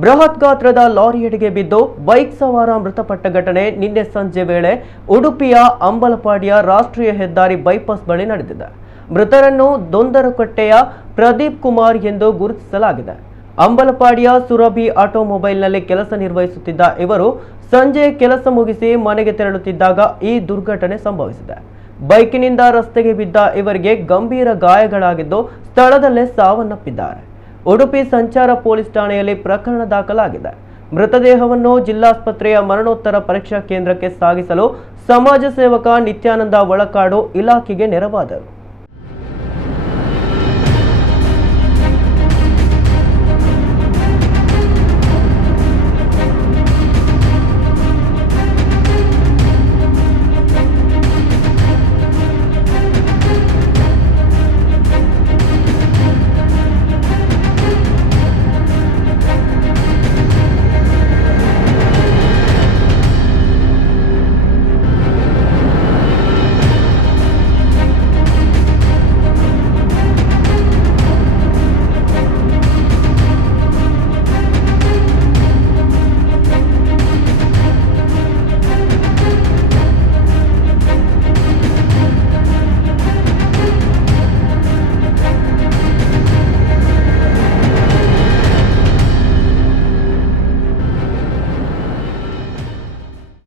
ಬೃಹತ್ ಗಾತ್ರದ ಲಾರಿಯಡಿಗೆ ಬಿದ್ದು ಬೈಕ್ ಸವಾರ ಮೃತಪಟ್ಟ ಘಟನೆ ನಿನ್ನೆ ಸಂಜೆ ವೇಳೆ ಉಡುಪಿಯ ಅಂಬಲಪಾಡಿಯ ರಾಷ್ಟ್ರೀಯ ಹೆದ್ದಾರಿ ಬೈಪಾಸ್ ಬಳಿ ನಡೆದಿದೆ. ಮೃತರನ್ನು ದೊಂದರಕಟ್ಟೆಯ ಪ್ರದೀಪ್ ಕುಮಾರ್ ಎಂದು ಗುರುತಿಸಲಾಗಿದೆ. ಅಂಬಲಪಾಡಿಯ ಸುರಭಿ ಆಟೋಮೊಬೈಲ್ನಲ್ಲಿ ಕೆಲಸ ನಿರ್ವಹಿಸುತ್ತಿದ್ದ ಇವರು ಸಂಜೆ ಕೆಲಸ ಮುಗಿಸಿ ಮನೆಗೆ ತೆರಳುತ್ತಿದ್ದಾಗ ಈ ದುರ್ಘಟನೆ ಸಂಭವಿಸಿದೆ. ಬೈಕಿನಿಂದ ರಸ್ತೆಗೆ ಬಿದ್ದ ಇವರಿಗೆ ಗಂಭೀರ ಗಾಯಗಳಾಗಿದ್ದು ಸ್ಥಳದಲ್ಲೇ ಸಾವನ್ನಪ್ಪಿದ್ದಾರೆ. ಉಡುಪಿ ಸಂಚಾರ ಪೊಲೀಸ್ ಠಾಣೆಯಲ್ಲಿ ಪ್ರಕರಣ ದಾಖಲಾಗಿದೆ. ಮೃತದೇಹವನ್ನು ಜಿಲ್ಲಾಸ್ಪತ್ರೆಯ ಮರಣೋತ್ತರ ಪರೀಕ್ಷಾ ಕೇಂದ್ರಕ್ಕೆ ಸಾಗಿಸಲು ಸಮಾಜ ಸೇವಕ ನಿತ್ಯಾನಂದ ಒಳಕಾಡು ಇಲಾಖೆಗೆ ನೆರವಾದರು.